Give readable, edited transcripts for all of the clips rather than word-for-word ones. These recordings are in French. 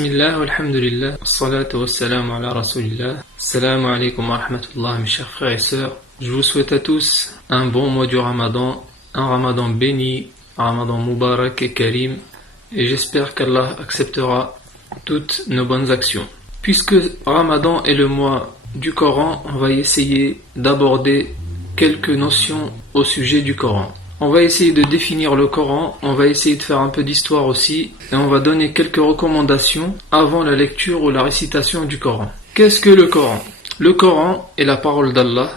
Bismillah, alhamdulillah, salatu wassalamu ala rasulillah. Assalamu alaikum wa rahmatullah, mes chers frères et sœurs. Je vous souhaite à tous un bon mois du Ramadan, un Ramadan béni, un Ramadan Mubarak et Karim, et j'espère qu'Allah acceptera toutes nos bonnes actions. Puisque Ramadan est le mois du Coran, on va essayer d'aborder quelques notions au sujet du Coran. On va essayer de définir le Coran, on va essayer de faire un peu d'histoire aussi, et on va donner quelques recommandations avant la lecture ou la récitation du Coran. Qu'est-ce que le Coran? Le Coran est la parole d'Allah,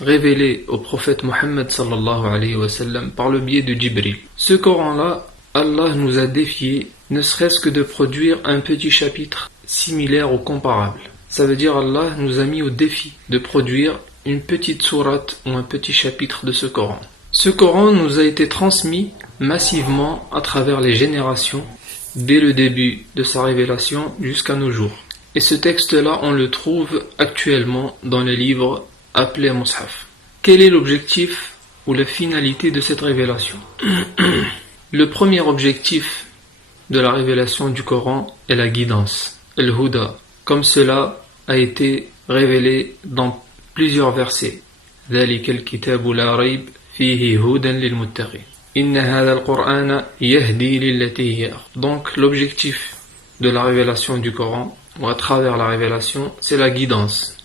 révélée au prophète Mohammed sallallahu alayhi wa sallam par le biais de Jibril. Ce Coran-là, Allah nous a défié, ne serait-ce que de produire un petit chapitre similaire ou comparable. Ça veut dire Allah nous a mis au défi de produire une petite sourate ou un petit chapitre de ce Coran. Ce Coran nous a été transmis massivement à travers les générations, dès le début de sa révélation jusqu'à nos jours. Et ce texte-là, on le trouve actuellement dans le livre appelé Mus'haf. Quel est l'objectif ou la finalité de cette révélation? Le premier objectif de la révélation du Coran est la guidance, al-huda, comme cela a été révélé dans plusieurs versets. ذلك الكتاب لا ريب فيه هدى للمتقين إن هذا القرآن يهدي للتي هي أقوم. Donc l'objectif de la révélation du Coran, ou à travers la révélation, c'est la guidance.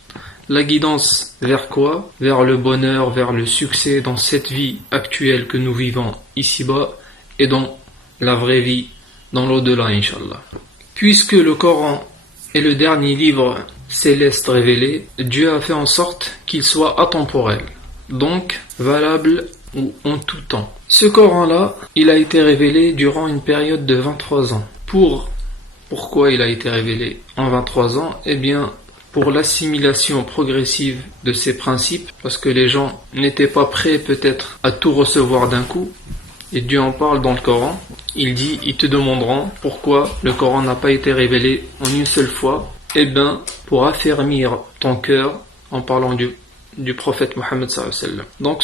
La guidance vers quoi? Vers le bonheur, vers le succès dans cette vie actuelle que nous vivons ici-bas et dans la vraie vie, dans l'au-delà, Inch'Allah. Puisque le Coran est le dernier livre céleste révélé, Dieu a fait en sorte qu'il soit atemporel, donc valable en tout temps. Ce Coran-là, il a été révélé durant une période de 23 ans. Pourquoi il a été révélé en 23 ans? Eh bien, pour l'assimilation progressive de ces principes, parce que les gens n'étaient pas prêts peut-être à tout recevoir d'un coup, et Dieu en parle dans le Coran. Il dit, ils te demanderont pourquoi le Coran n'a pas été révélé en une seule fois. Eh bien, pour affermir ton cœur, en parlant du prophète Mohammed sallallahu alayhi wa sallam. Donc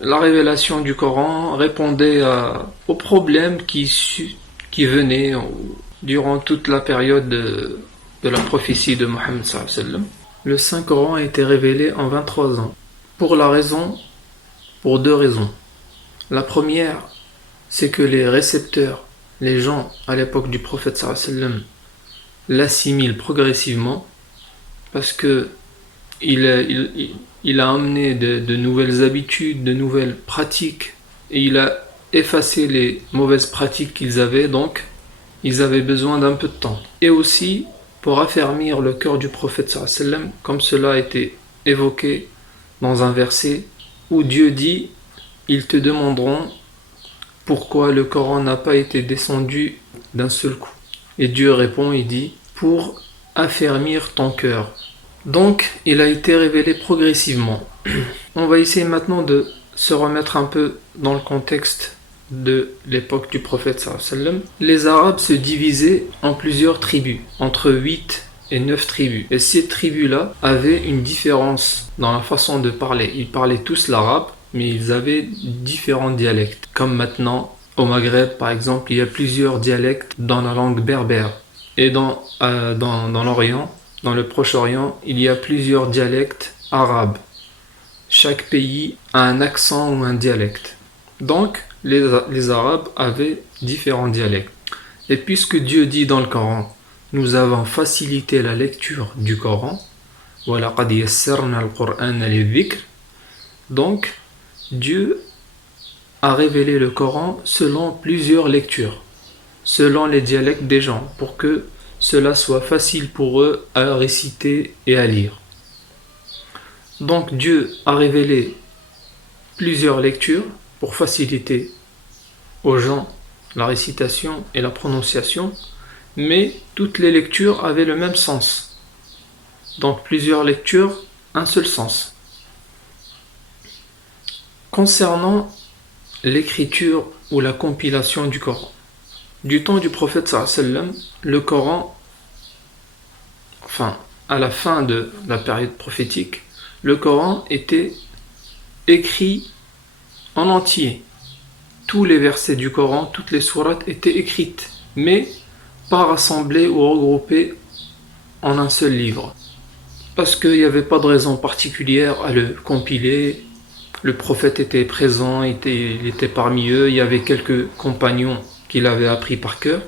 la révélation du Coran répondait aux problèmes qui venaient durant toute la période de la prophétie de Mohammed sallallahu alayhi wa sallam. Le Saint-Coran a été révélé en 23 ans. Pour deux raisons. La première, c'est que les récepteurs, les gens à l'époque du prophète sallallahu alayhi wa sallam, l'assimilent progressivement, parce que il a amené de nouvelles habitudes, de nouvelles pratiques, et il a effacé les mauvaises pratiques qu'ils avaient, donc ils avaient besoin d'un peu de temps. Et aussi pour affermir le cœur du prophète sallallahu alayhi wa sallam, comme cela a été évoqué dans un verset où Dieu dit, ils te demanderont pourquoi le Coran n'a pas été descendu d'un seul coup. Et Dieu répond, il dit, pour affermir ton cœur. Donc, il a été révélé progressivement. On va essayer maintenant de se remettre un peu dans le contexte de l'époque du prophète sallallahu alayhi wa sallam. Les Arabes se divisaient en plusieurs tribus, entre 8 et 9 tribus. Et ces tribus-là avaient une différence dans la façon de parler. Ils parlaient tous l'arabe, mais ils avaient différents dialectes. Comme maintenant, au Maghreb, par exemple, il y a plusieurs dialectes dans la langue berbère. Et dans l'Orient, dans le Proche-Orient, il y a plusieurs dialectes arabes. Chaque pays a un accent ou un dialecte. Donc, les Arabes avaient différents dialectes. Et puisque Dieu dit dans le Coran, nous avons facilité la lecture du Coran, وَلَقَدْ يَسَّرْنَا الْقُرْآنَ لِلذِّكْرِ. Donc, Dieu a révélé le Coran selon plusieurs lectures, selon les dialectes des gens, pour que cela soit facile pour eux à réciter et à lire. Donc Dieu a révélé plusieurs lectures pour faciliter aux gens la récitation et la prononciation, mais toutes les lectures avaient le même sens. Donc plusieurs lectures, un seul sens. Concernant l'écriture ou la compilation du Coran, du temps du prophète sallallahu alayhi wa sallam, le Coran, à la fin de la période prophétique, le Coran était écrit en entier. Tous les versets du Coran, toutes les sourates étaient écrites, mais pas rassemblés ou regroupés en un seul livre. Parce qu'il n'y avait pas de raison particulière à le compiler. Le prophète était présent, il était parmi eux, il y avait quelques compagnons qui l'avaient appris par cœur.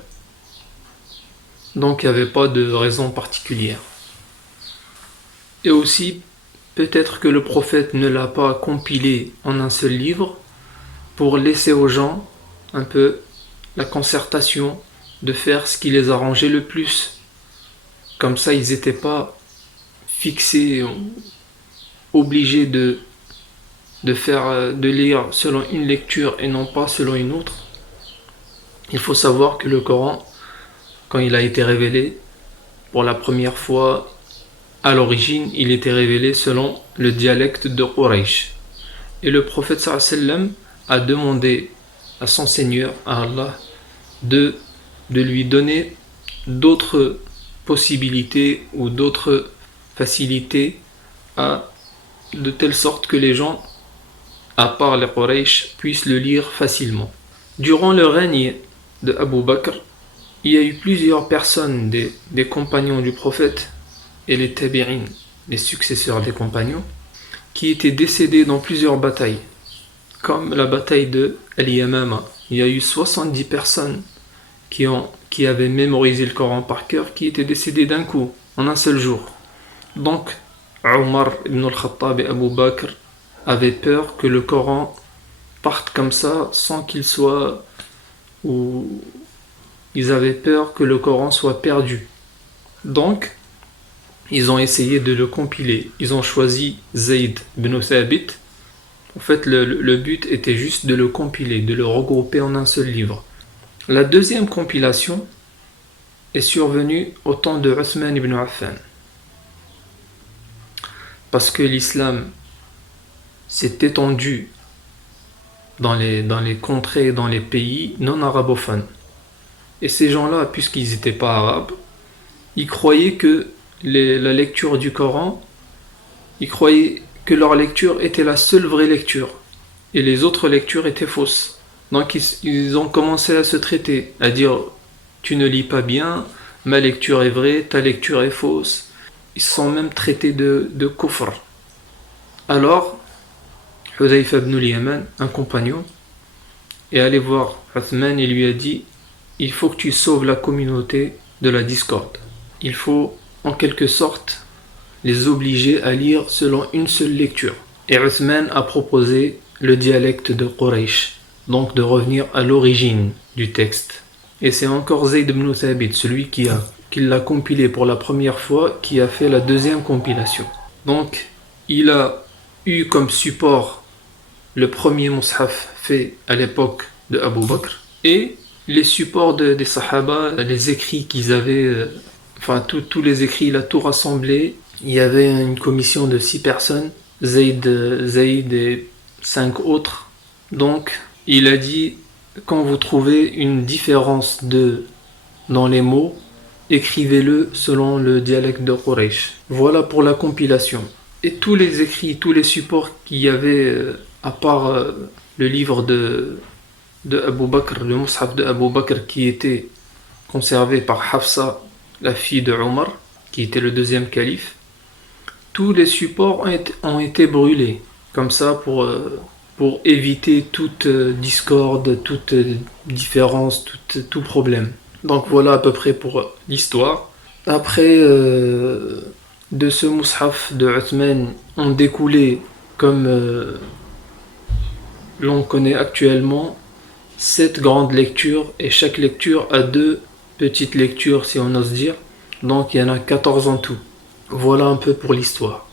Donc il n'y avait pas de raison particulière. Et aussi, peut-être que le prophète ne l'a pas compilé en un seul livre pour laisser aux gens un peu la concertation de faire ce qui les arrangeait le plus. Comme ça, ils n'étaient pas fixés, obligés de lire selon une lecture et non pas selon une autre. Il faut savoir que le Coran, quand il a été révélé pour la première fois, à l'origine, il était révélé selon le dialecte de Quraysh. Et le prophète sallallahu alayhi wa sallam a demandé à son Seigneur, à Allah, de lui donner d'autres possibilités ou d'autres facilités de telle sorte que les gens, à part les Quraysh, puissent le lire facilement. Durant le règne de Abu Bakr, il y a eu plusieurs personnes des compagnons du prophète et les tabi'in, les successeurs des compagnons, qui étaient décédés dans plusieurs batailles, comme la bataille de Al-Yamama. Il y a eu 70 personnes qui avaient mémorisé le Coran par cœur, qui étaient décédées d'un coup, en un seul jour. Donc, Omar ibn al-Khattab et Abu Bakr avaient peur que le Coran parte comme ça, sans qu'il soit... ou ils avaient peur que le Coran soit perdu. Donc, ils ont essayé de le compiler. Ils ont choisi Zayd ibn Thabit. En fait, le but était juste de le compiler, de le regrouper en un seul livre. La deuxième compilation est survenue au temps de Uthman ibn Affan. Parce que l'islam s'est étendu dans les contrées, dans les pays non arabophones. Et ces gens-là, puisqu'ils n'étaient pas arabes, ils croyaient que la lecture du Coran, ils croyaient que leur lecture était la seule vraie lecture. Et les autres lectures étaient fausses. Donc ils ont commencé à se traiter, à dire « tu ne lis pas bien, ma lecture est vraie, ta lecture est fausse ». Ils se sont même traités de kufr. Alors, Hudayfa ibn al-Yaman, un compagnon, est allé voir Uthman et lui a dit « il faut que tu sauves la communauté de la discorde. Il faut en quelque sorte les obliger à lire selon une seule lecture. » Et Uthman a proposé le dialecte de Quraysh, donc de revenir à l'origine du texte. Et c'est encore Zayd ibn Thabit, celui qui l'a compilé pour la première fois, qui a fait la deuxième compilation. Donc, il a eu comme support le premier mushaf fait à l'époque de Abu Bakr et les supports des Sahaba, les écrits qu'ils avaient, tous les écrits, il a tout rassemblé. Il y avait une commission de 6 personnes, Zayd et 5 autres. Donc, il a dit, quand vous trouvez une différence dans les mots, écrivez-le selon le dialecte de Quraysh. Voilà pour la compilation. Et tous les écrits, tous les supports qu'il y avait, à part le livre de Abu Bakr, le mushaf de Abu Bakr qui était conservé par Hafsa, la fille de Omar, qui était le deuxième calife, tous les supports ont été brûlés, comme ça pour éviter toute discorde, toute différence, tout problème. Donc voilà à peu près pour l'histoire. Après, de ce mushaf de Uthman ont découlé, comme l'on connaît actuellement, 7 grandes lectures, et chaque lecture a 2 petites lectures, si on ose dire. Donc il y en a 14 en tout. Voilà un peu pour l'histoire.